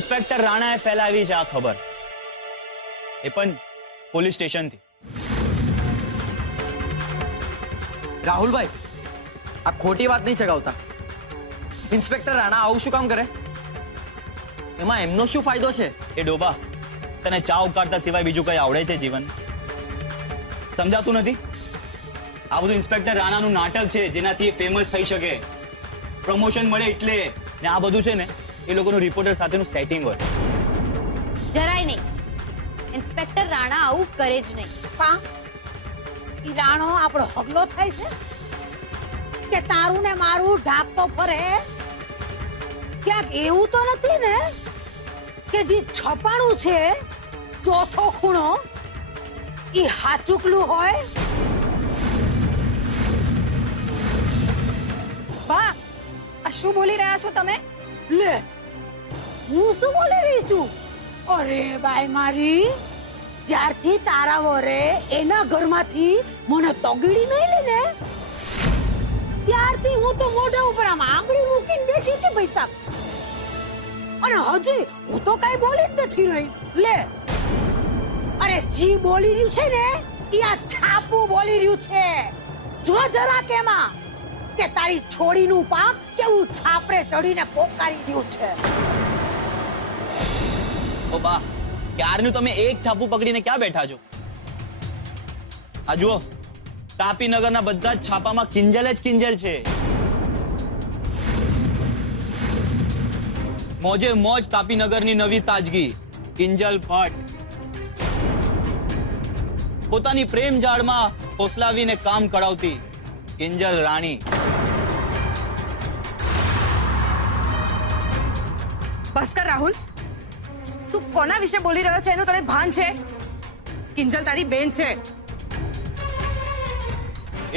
Inspector રાણાએ ફેલાવી છે આ ખબર, એ પણ પોલીસ સ્ટેશનથી. રાહુલભાઈ, આ ખોટી વાત નહીં ચગાવતા. ઇન્સ્પેક્ટર રાણા આવું શું કામ કરે? એમાં એમનો શું ફાયદો છે? એ ડોબા, તને ચા ઉકાળતા સિવાય બીજું કઈ આવડે છે જીવન? સમજાતું નથી? આ બધું ઇન્સ્પેક્ટર રાણાનું નાટક છે, જેનાથી એ ફેમસ થઈ શકે, પ્રમોશન મળે એટલે. ને આ બધું છે ને એ લોકોનું રિપોર્ટર સાથેનું સેટિંગ હોય. જરાય નહીં. ઇન્સ્પેક્ટર રાણા આવું કરે જ નહીં. ઈ રાણો આપણો હગલો થાય છે કે તારું ને મારું ઢાકતો ફરે? ક્યાંક એવું તો નથી ને કે જે છપાણું છે ચોથો ખૂણો ઈ હાચુકલું હોય? બા, આ શું બોલી રહ્યા છો તમે? લે, હું શું બોલી રહી છું? અરે બાઈ મારી, જ્યારથી તારા વરે એના ઘરમાંથી મને તગડી નહીં લે ને ત્યારથી હું તો મોઢા ઉપર આમ આંગળી મૂકીને બેઠી હતી ભાઈ સાહેબ. અને હજી હું તો કઈ બોલી જ નથી રહી. લે, અરે જી બોલી રહ્યું છે ને ઈ આ છાપું બોલી રહ્યું છે. જો જરા કેમાં કે તારી છોડીનું પાપ કેવું છાપરે ચડીને પોકારી રહ્યું છે. ઓ બા, ક્યારનું તમે એક છાપું પકડીને ક્યાં બેઠા છો? આ જુઓ, તાપીનગરના બધા જ છાપામાં કિંજલ જ કિંજલ છે. મોજે મોજ તાપીનગરની નવી તાજગી, કિંજલ ભટ્ટ. પોતાની પ્રેમ જાળમાં ફોસલાવીને કામ કરાવતી કિંજલ રાણી. બસ કર રાહુલ, તું કોના વિશે બોલી રહ્યો છે એનું તને ભાન છે? કિંજલ તારી બેન છે.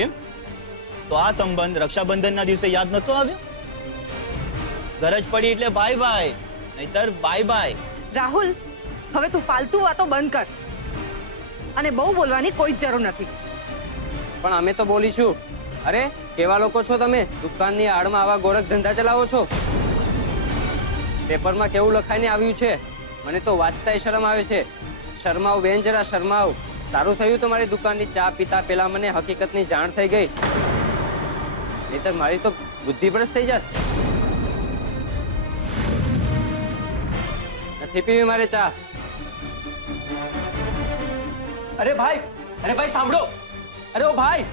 એમ તો આ સંબંધ રક્ષાબંધનના દિવસે યાદ નતો આવ્યો? ગરજ પડી એટલે બાય બાય, નહીતર બાય બાય. રાહુલ, હવે તું ફાલતુ વાતો બંધ કર અને બહુ બોલવાની કોઈ જ જરૂર નથી. પણ અમે તો બોલીશું. અરે કેવા લોકો છો તમે? દુકાનની આડમાં આવા ગોરખ ધંધા ચલાવો છો? પેપરમાં કેવું લખાઈને આવ્યું છે? મને તો વાંચતાય શરમ આવે છે. શરમાવ બેન, જરા શરમાવ. સારું થયું તમારી દુકાનની ચા પીતા પેલા મને હકીકતની જાણ થઈ ગઈ, નહીતર મારી તો બુદ્ધિ ભ્રષ્ટ થઈ જાત. નથી પીવી મારે ચા. અરે ભાઈ સાંભળો. અરે ઓ ભાઈ,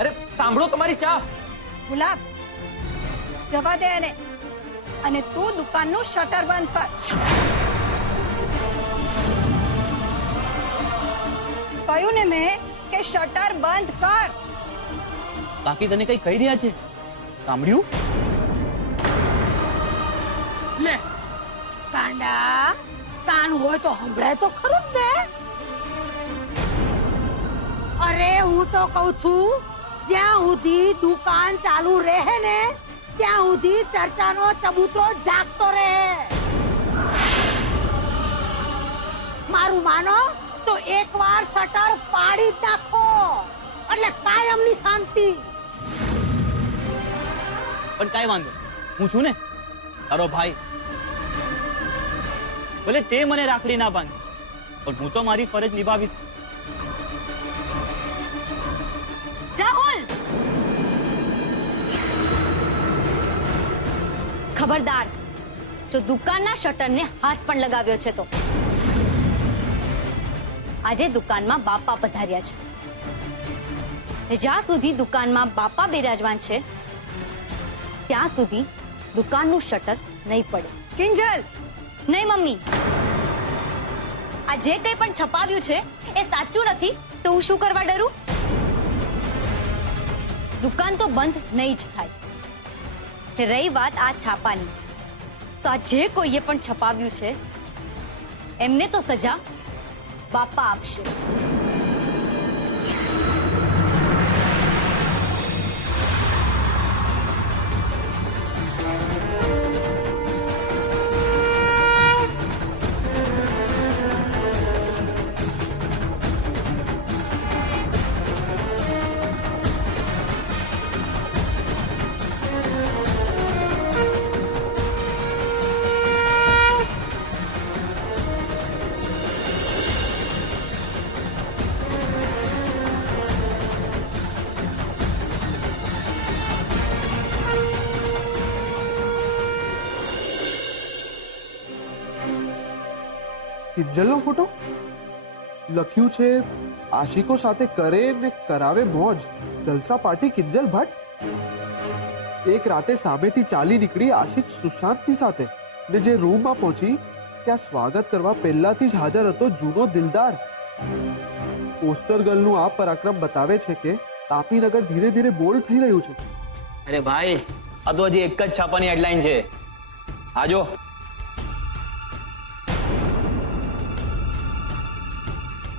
અરે સાંભળો, તમારી ચા. ગુલાબ, જવા દે એને, અને તું દુકાનનું શટર બંધ કર. કહ્યું ને મેં કે શટર બંધ કર. કાકી તને કઈ કહી રહ્યા છે? સાંભળ્યું? લે, કાંડા કાન હોય તો સંભળાય તો ખરું જ ને. અરે હું તો કહું છું, જ્યાં સુધી દુકાન ચાલુ રહે ને ત્યાં સુધી ચર્ચાનો ચબૂતરો જાગતો રહે. મારું માનો તો એકવાર શટર પાડી જ નાખો એટલે કાયમની શાંતિ. પણ કાઈ વાંધો, હું છું ને તારો ભાઈ. ભલે તે મને રાખડી ના બાંધ, પણ હું તો મારી ફરજ નિભાવીશ. રાહુલ, ખબરદાર, જો દુકાનના શટરને હાથ પણ લગાવ્યો છે તો. આજે દુકાનમાં બાપા પધાર્યા છે. જ્યાં સુધી દુકાનમાં બાપા બિરાજમાન છે ત્યાં સુધી દુકાનનું શટર નહીં પડે. કિંજલ, નહીં મમ્મી, આ જે કંઈ પણ છપાવ્યું છે એ સાચું નથી તો હું શું કરવા ડરું? દુકાન તો બંધ નહીં જ થાય. રહી વાત આ છાપાની, તો આ જે કોઈએ પણ છપાવ્યું છે એમને તો સજા બાપા આપશે. કિંજલનો ફોટો લખ્યું છે આશિકો સાથે કરે ને કરાવે મોજ જલસા પાર્ટી કિંજલ ભટ્ટ એક રાતે સામેથી ચાલી નીકળી આશિક સુશાંતની સાથે ને જે રૂમમાં પહોંચી ત્યાં સ્વાગત કરવા પહેલાથી જ હાજર હતો જૂનો દિલદાર પોસ્ટર ગર્લનું આ પરાક્રમ બતાવે છે કે તાપીનગર ધીરે ધીરે બોલ્ડ થઈ રહ્યું છે અરે ભાઈ આ તો હજી એક જ છાપાની હેડલાઇન છે આજો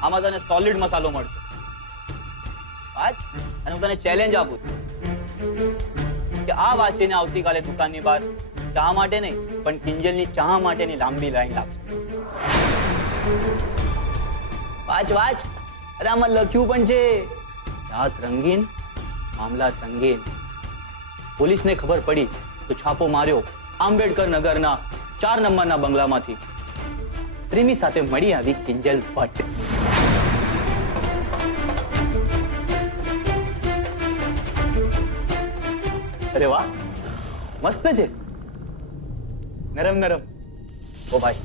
આમાં તને સોલિડ મસાલો મળશે આજ અને હું તને ચેલેન્જ આપું છું કે આ વાંચીને આવતીકાલે દુકાનની બહાર ચા માટે નહીં પણ કિંજલની ચા માટેની લાંબી લાઈન લાગશે વાંચ વાંચ અરે આમાં લખ્યું પણ છે રાત રંગીન મામલા સંગીન પોલીસને ખબર પડી તો છાપો માર્યો આંબેડકર નગરના 4 નંબરના બંગલામાંથી પ્રેમી સાથે મળી આવી કિંજલ ભટ્ટ અરે વાહ મસ્ત છે નરમ નરમ ઓ ભાઈ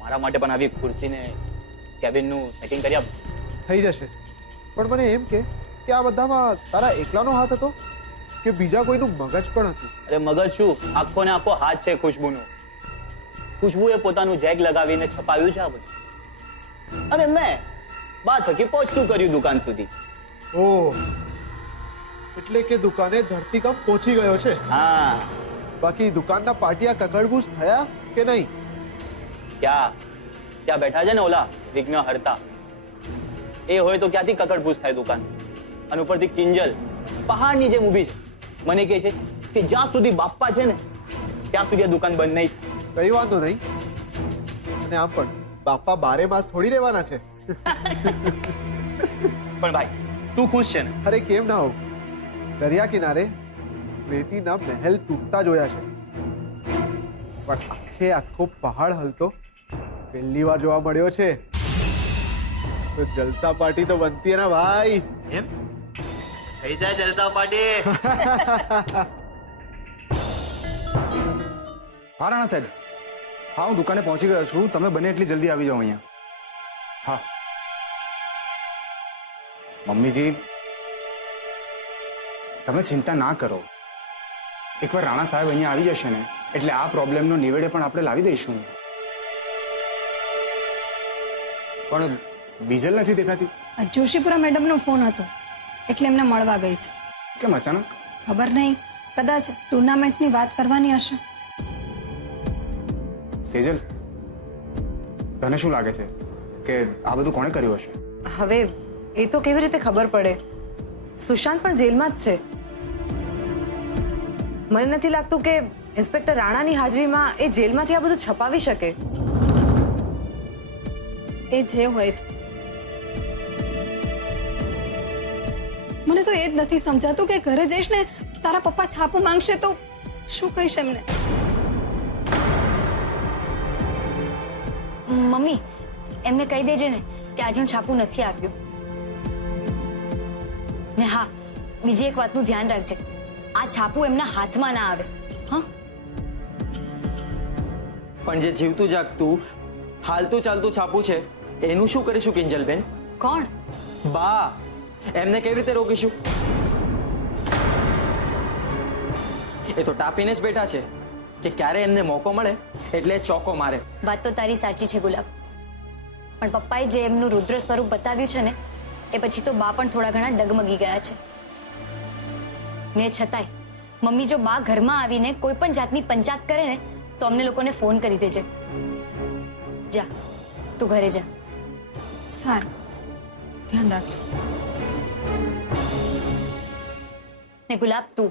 મારા માટે પણ આવી ખુરશીને કેબિનનું સેટિંગ કરી આપ થઈ જશે પણ મને એમ કે આ બધામાં તારા એકલાનો હાથ હતો કે બીજા કોઈનું મગજ પણ હતું અરે મગજ શું આખો ને આખો હાથ છે ખુશ્બુનો ખુશ્બુએ પોતાનું જેક લગાવીને છપાવ્યું છે આ બધું અને મેં બા થકી પહોંચતું કર્યું દુકાન સુધી ઓહ એટલે કે દુકાને ધરતીકંપ પહોંચી ગયો છે હા બાકી દુકાનના પાટિયા કકડબૂસ થયા કે નહીં ત્યાં બેઠા છે ને ઓલા વિઘ્ન હરતા એ હોય તો ક્યાંથી કકડભૂસ થાય દુકાન અને ઉપરથી કિંજલ પહાડની જેમ ઊભી છે મને કહે છે કે જ્યાં સુધી બાપ્પા છે ને ત્યાં સુધી આ દુકાન બંધ નહીં કઈ વાંધો નહીં અને આમ પણ બાપા 12 માસ થોડી રહેવાના છે પણ ભાઈ તું ખુશ છે ને અરે કેમ ના હોઉં દરિયા કિનારે રેતીના મહેલ તૂટતા જોયા છે પણ આખે આખો પહાડ હલતો પહેલી વાર જોવા મળ્યો છે તો જલસા પાર્ટી તો બનતી है ना भाई એમ થઈ જાય જલસા પાર્ટી હા રાણા સાહેબ હા હું દુકાને પહોંચી ગયો છું તમે બને એટલી જલ્દી આવી જાઓ અહીંયા હા મમ્મીજી તમે ચિંતા ના કરો એકવાર રાણા સાહેબ અહીંયા આવી જશે ને એટલે આ પ્રોબ્લેમનો નિવેડે પણ આપણે લાવી દઈશું પણ બીજલ નથી દેખાતી જોશીપુરા મેડમનો ફોન હતો એટલે એમને મળવા ગઈ છે કેમ અચાનક ખબર નહીં કદાચ ટુર્નામેન્ટની વાત કરવાની હશે સેજલ તને શું લાગે છે કે આ બધું કોણે કર્યું હશે હવે એ તો કેવી રીતે ખબર પડે સુશાંત પણ જેલમાં જ છે મને નથી લાગતું કે ઇન્સ્પેક્ટર રાણાની હાજરીમાં એ જેલમાંથી આ બધું છપાવી શકે એ જે હોય મને તો એ જ નથી સમજાતું કે ઘરે જઈશ ને તારા પપ્પા છાપું માંગશે તો શું કહીશ એમને મમ્મી એમને કહી દેજે ને કે આજનું છાપું નથી આપ્યું ને હા બીજી એક વાતનું ધ્યાન રાખજે આ છાપું એમના હાથમાં ના આવે હા પણ જે જીવતું જાગતું હાલતું ચાલતું છાપું છે એનું શું કરીશું કિંજલબેન કોણ બા એમને કેવી રીતે રોકીશું એ તો ટાપીને જ બેઠા છે કે ક્યારે એમને મોકો મળે એટલે ચોકો મારે વાત તો તારી સાચી છે ગુલાબ પણ પપ્પાએ જે એમનું રુદ્ર સ્વરૂપ બતાવ્યું છે ને એ પછી તો બા પણ થોડા ઘણા ડગમગી ગયા છે ને છતાંય મમ્મી જો બા ઘરમાં આવીને કોઈ પણ જાતની પંચાયત કરે ને તો અમને લોકોને ફોન કરી દેજે જા તું ઘરે જા સારું ધ્યાન રાખજો ને ગુલાબ તું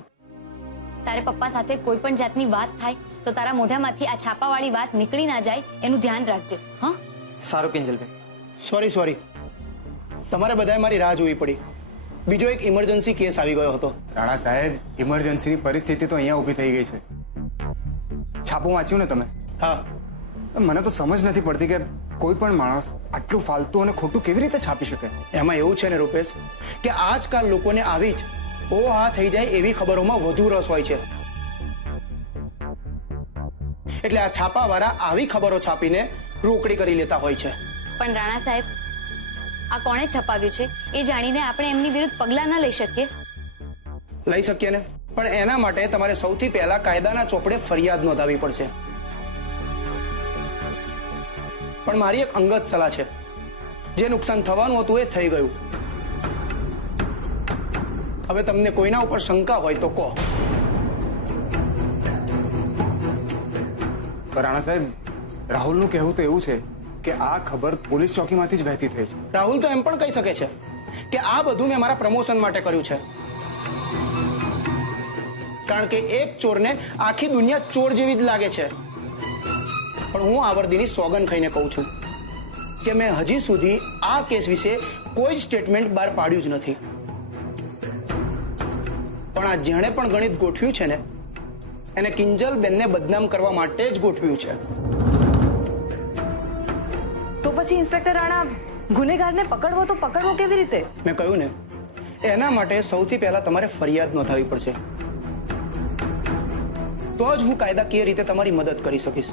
તારે પપ્પા સાથે કોઈ પણ જાતની વાત થાય તો તારા મોઢામાંથી આ છાપાવાળી વાત નીકળી ના જાય એનું ધ્યાન રાખજે હા સારું કિંજલબેન સોરી તમારે બધાએ મારી રાહ જોવી પડી બીજો એક ઇમરજન્સી કેસ આવી ગયો હતો રાણા સાહેબ ઇમરજન્સીની પરિસ્થિતિ તો અહીંયા ઊભી થઈ ગઈ છે છાપું વાંચ્યું ને તમે હા મને તો સમજ નથી પડતી કે કોઈ પણ માણસ આટલું ફાલતુ અને ખોટું કેવી રીતે છાપી શકે એમાં એવું છે ને રૂપેશ કે આજકાલ લોકોને આવી જ ઓ હા થઈ જાય એવી ખબરોમાં વધુ રસ હોય છે એટલે આ છાપાવાળા આવી ખબરો છાપીને રોકડી કરી લેતા હોય છે. પણ રાણા સાહેબ, આ કોણે છપાવ્યું છે એ જાણીને આપણે એમની વિરુદ્ધ પગલાં ન લઈ શકીએ? લઈ શકીએ ને, પણ એના માટે તમારે સૌથી પહેલા કાયદાના ચોપડે ફરિયાદ નોંધાવવી પડશે. પણ મારી એક અંગત સલાહ છે, જે નુકસાન થવાનું હતું એ થઈ ગયું. હવે તમને કોઈના ઉપર શંકા હોય તો કહો. રાણા સાહેબ, રાહુલનું કહેવું તો એવું છે કે આ ખબર પોલીસ ચોકીમાંથી જ વહેતી થઈ છે. રાહુલ તો એમ પણ કહી શકે છે કે આ બધું મેં મારા પ્રમોશન માટે કર્યું છે. કારણ કે એક ચોરને આખી દુનિયા ચોર જેવી જ લાગે છે. પણ હું આવર્દીની સોગન ખાઈને કહું છું કે મેં હજી સુધી આ કેસ વિશે કોઈ જ સ્ટેટમેન્ટ બહાર પાડ્યું જ નથી. પણ આ જેણે પણ ગણિત ગોઠવ્યું છે ને, એને કિંજલ બેનને બદનામ કરવા માટે જ ગોઠવ્યું છે. તો પછી ઇન્સ્પેક્ટર રાણા, ગુનેગારને પકડવો તો પકડવો કેવી રીતે? મેં કહ્યું ને, એના માટે સૌથી પહેલા તમારે ફરિયાદ નોંધાવવી પડશે. તો જ હું કાયદાકીય રીતે તમારી મદદ કરી શકીશ.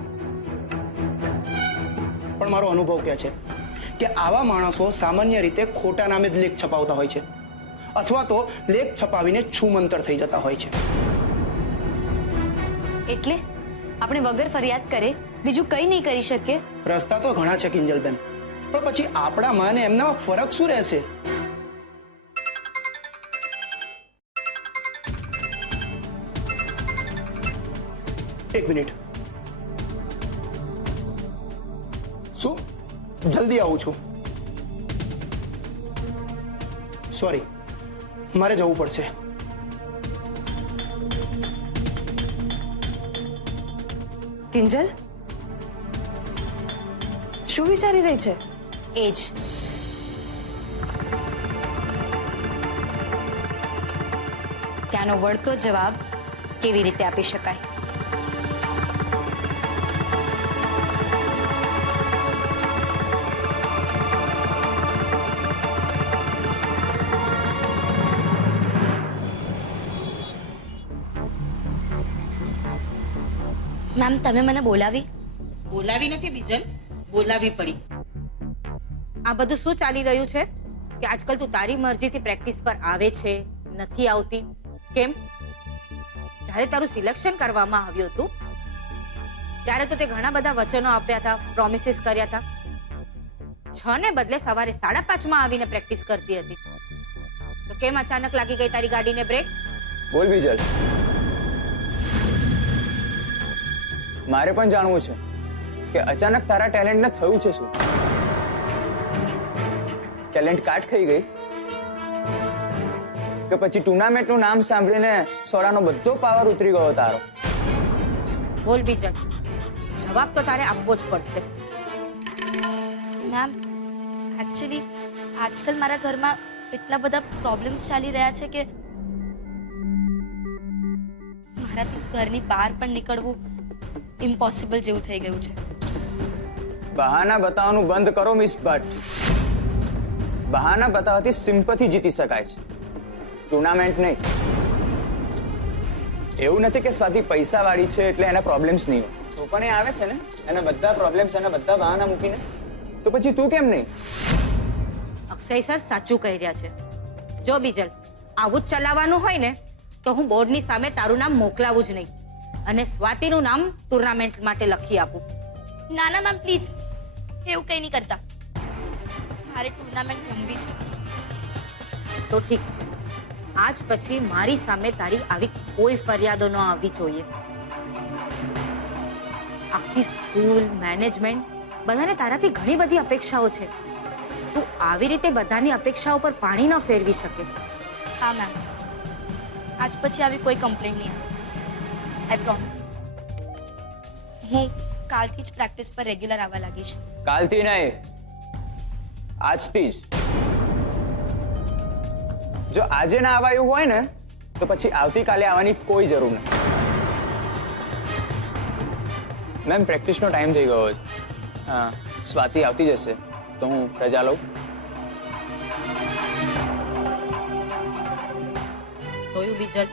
પણ મારો અનુભવ કહે છે કે આવા માણસો સામાન્ય રીતે ખોટા નામે જ લેખ છપાવતા હોય છે, અથવા તો લેખ છપાવીને છૂમંતર થઈ જતા હોય છે. એટલે આપણે વગર ફરિયાદ કરે બીજું કંઈ નહીં કરી શકીએ? રસ્તા તો ઘણા છે કિંજલબેન, પણ પછી આપણા માને એમનામાં ફરક શું રહેશે? એક મિનિટ. શું? જલ્દી આવું છું. સોરી, મારે જવું પડશે. કિંજલ, શું વિચારી રહી છે? એ જ. ત્યાંનો વળતો જવાબ કેવી રીતે આપી શકાય? મેમ, તમે મને બોલાવી? બોલાવી નથી બીજલ, બોલાવી પડી. આ બધું શું ચાલી રહ્યું છે કે આજકાલ તું તારી મરજીથી પ્રેક્ટિસ પર આવે છે, નથી આવતી? કેમ? જ્યારે તારું સિલેક્શન કરવામાં આવ્યું હતું ત્યારે તો તે ઘણા બધા વચનો આપ્યા હતા, પ્રોમિસીસ કર્યા હતા. 6 ને બદલે સવારે 5:30 આવીને પ્રેક્ટિસ કરતી હતી. તો કેમ અચાનક લાગી ગઈ તારી ગાડીને બ્રેક? બોલ બીજલ. મારે પણ જાણવું છે કે અચાનક તારા ટેલેન્ટને થયું છે શું? ટેલેન્ટ કાટ ખાઈ ગઈ કે પછી ટુર્નામેન્ટનું નામ સાંભળીને સોડાનો બધો પાવર ઉતરી ગયો તારો? બોલ બીજલ, જવાબ તો તારે આપવો જ પડશે. મેમ, એકચ્યુઅલી આજકાલ મારા ઘરમાં એટલા બધા પ્રોબ્લેમ્સ ચાલી રહ્યા છે કે મારાથી ઘરની બહાર પણ નીકળવું ઇમ્પોસિબલ જેવું થઈ ગયું છે. બહાના બતાવવાનું બંધ કરો મિસ ભટ્ટ. બહાના બતાવવાથી સિમ્પથી જીતી શકાય છે, ટુર્નામેન્ટ નહીં. એવું નથી કે સ્વાતિ પૈસા વાળી છે એટલે એના પ્રોબ્લેમ્સ નહીં હોય. તો પણ એ આવે છે ને, એના બધા પ્રોબ્લેમ્સ, એના બધા બહાના મૂકીને. તો પછી તું કેમ નહીં? અક્ષય સર સાચું કહી રહ્યા છે. જો બીજલ, આવું જ ચલાવવાનું હોય ને તો હું બોર્ડની સામે તારું નામ મોકલાવું જ નહીં અને સ્વાતિનું નામ ટુર્નામેન્ટ માટે લખી આપું. ના ના મેમ, પ્લીઝ એવું કંઈ નહીં કરતા. મારે ટુર્નામેન્ટ રમવી છે. તો ઠીક છે, આજ પછી મારી સામે તારી આવી કોઈ ફરિયાદો ન આવવી જોઈએ. આખી સ્કૂલ, મેનેજમેન્ટ બધાને તારાથી ઘણી બધી અપેક્ષાઓ છે. તું આવી રીતે બધાની અપેક્ષાઓ પર પાણી ન ફેરવી શકે. હા મેમ, આજ પછી આવી કોઈ કમ્પ્લેન નહીં આવે. આઈ પ્રોમિસ. હું કાલથી જ પ્રેક્ટિસ પર રેગ્યુલર આવવા લાગીશ. કાલથી નહીં, આજથી જ. જો આજે ના આવાયું હોય ને તો પછી આવતીકાલે આવવાની કોઈ જરૂર નથી. મેમ, પ્રેક્ટિસનો ટાઈમ થઈ ગયો છે. હા, સ્વાતિ આવતી જશે તો હું રજા લઉં. જોયું બીજલ,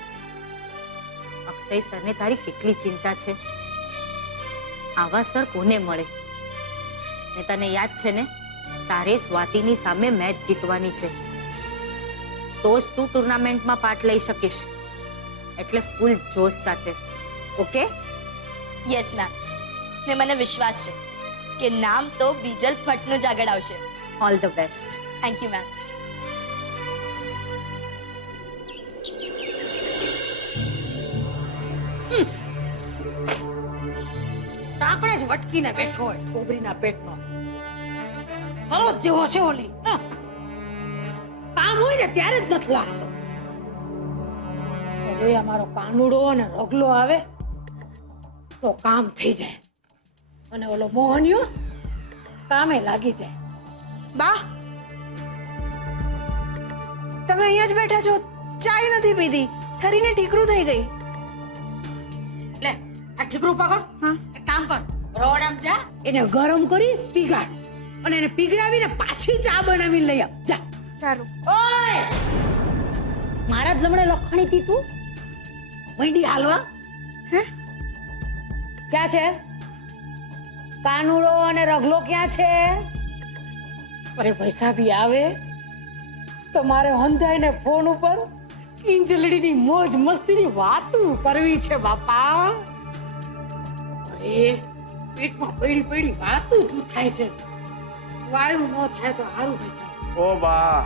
અક્ષય સરને તારી કેટલી ચિંતા છે. આવા સર કોને મળે? ને તને યાદ છે ને, તારે સ્વાતિની સામે મેચ જીતવાની છે, તો જ તું ટુર્નામેન્ટમાં પાર્ટ લઈ શકીશ. એટલે ફૂલ જોશ સાથે, ઓકે? યસ મેમ, ને મને વિશ્વાસ છે કે નામ તો બીજલ ભટ્ટનું જ આગળ આવશે. All the best. Thank you ma'am. ટાંકણે જ વટકીને બેઠો હોય ઠોબરીના પેટનો. સરોજ જેવો છે ઓલી. કામ હોય ને ત્યારે જ નથી લાગતો. હવે અમારો કાનુડો અને રગલો આવે તો કામ થઈ જાય, અને ઓલો મોહનિયો કામે લાગી જાય. બા, તમે અહીંયા જ બેઠા છો, ચાય નથી પીધી, ઠરીને ઠીકરું થઈ ગઈ. લે આ ઠીકરું પકડ. એક કામ કર, રોડ આમ જા, એને ગરમ કરી પીગાડ, અને એને પીગડાવીને પાછી ચા બનાવીને લઈ આવ. જા. સારું. ઓય, મારા જ લમણે લખાણી તી તું વૈડી હાલવા. હે? ક્યાં છે કાનુડો અને રગલો? ક્યાં છે? અરે પૈસા બી આવે તો મારે હંધાઈને ફોન ઉપર કિંજલડીની મોજ મસ્તીની વાતો કરવી છે બાપા. અરે પેટમાં પડી પડી વાતો જ થાય છે. વાયુ ન થાય તો સારું પૈસા. ઓ બા,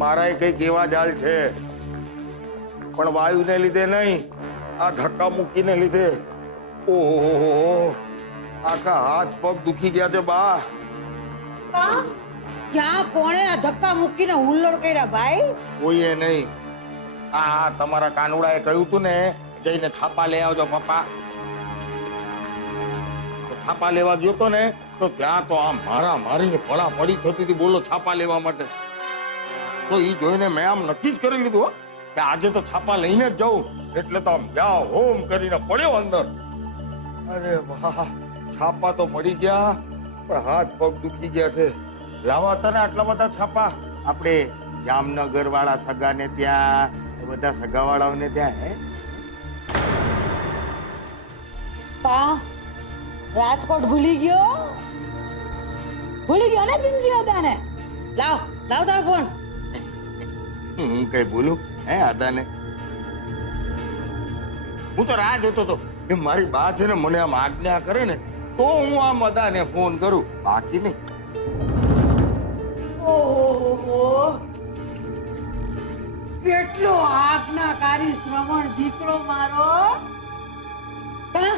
મારા કઈક એવા જાલ છે, પણ વાયુને લીધે નહીં, આ ધક્કા મૂકીને લીધે ઓહો આખા હાથ પગ દુખી ગયા છે બા. ક્યાં કોણે આ ધક્કા મૂકીને હુલ્લડ કર્યા ભાઈ? કોઈએ નહીં. આ તમારા કાનુડાએ કહ્યું તું ને, જઈને છાપા લઈ આવજો પપ્પા. તો છાપા લેવા ગયો તો ને, તો ત્યાં તો આમ મારા મારીને પડા પડી થતી હતી, બોલો છાપા લેવા માટે. તો એ જોઈને મેં આમ નક્કી જ કરી લીધું કે આજે તો છાપા લઈને જ જાઉં. એટલે તો આમ જા હોમ કરીને પડ્યો અંદર. અરે વાહ, છાપા તો મળી ગયા, પણ હાથ પગ દુખી ગયા છે. લાવા હતા ને આટલા બધા છાપા આપણે જામનગર વાળા સગાને ત્યાં, બધા સગાવાળાઓને ત્યાં. હે કા રાજકોટ ભૂલી ગયો? ભૂલી ગયો ને પિંજી અદાને? લાવ લાવ તારો ફોન. હું કઈ બોલું હે આદાને? હું તો રાહ જોતો હતો કે મારી બા છે ને મને આમ આજ્ઞા કરે ને તો હું આમ અદાને ફોન કરું, બાકી નહીં. ઓહો, કેટલો આજ્ઞાકારી શ્રવણ દીકરો મારો. કા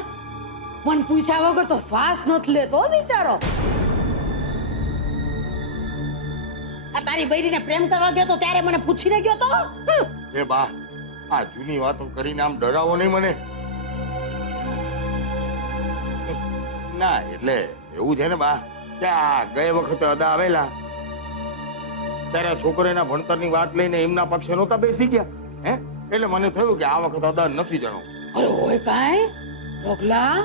મન પૂછ્યા વગર તો શ્વાસ નથી લેતો બિચારો. આ તારી બૈરીને પ્રેમ કરવા ગયો તો ત્યારે મને પૂછીને ગયો તો. એ બા, આ જૂની વાતો કરીને આમ ડરાવો નહીં મને. ના એટલે એવું છે ને બા, કે આ ગયે વખતે અદા આવેલા ત્યારે છોકરીના ભણતરની વાત લઈને એમના પક્ષે નહોતા બેસી ગયા. હે એટલે મને થયું કે આ વખત અદા નથી જણાવ. અરે હોય કાંઈ રોગલા,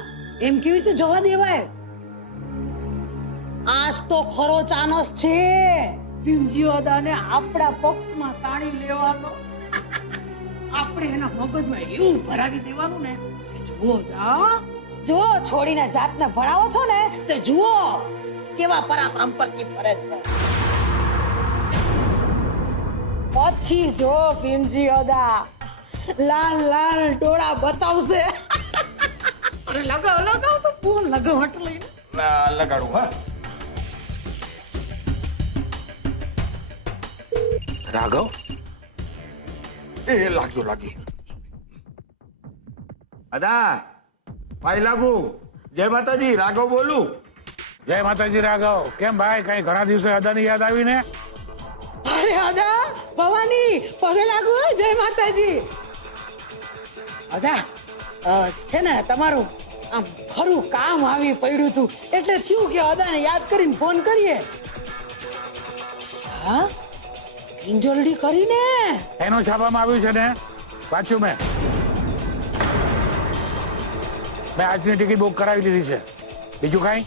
એમ કેવી રીતે જવા દેવાય? આજ તો ખરો ચાનસ છે ભીમજી અદાને આપણા પક્ષમાં તાણી લેવાનો. આપણે એના મગજમાં એવું ભરાવી દેવાનું ને કે જુઓ દા, જો છોડીને જાતને ભણાવો છો ને તો જુઓ કેવા પરાક્રમ પરથી ફરે છે. પછી જો ભીમજી અદા લાલ લાલ ડોળા બતાવશે. અરે લગાવ લગાવ તો ફોન લગાવ હટ લઈને. લગાડું. હા રાઘવ, એ લાગ્યો. અદા ભાઈ લાગુ. જય માતાજી, રાઘવ બોલું. જય માતાજી રાઘવ. કેમ ભાઈ, કઈ ઘણા દિવસે અદાની યાદ આવી ને? અરે અદા, ભવાની પગે લાગુ. જય માતાજી. અદા છે ને તમારું આમ ખરું કામ આવી પડ્યું હતું, એટલે થયું કે અદાને યાદ કરીને ફોન કરીએ. હા કિંજલડી કરીને એનું છાપવામાં આવ્યું છે ને, વાંચ્યું મેં આજની ટિકિટ બુક કરાવી દીધી છે. બીજું કાંઈ?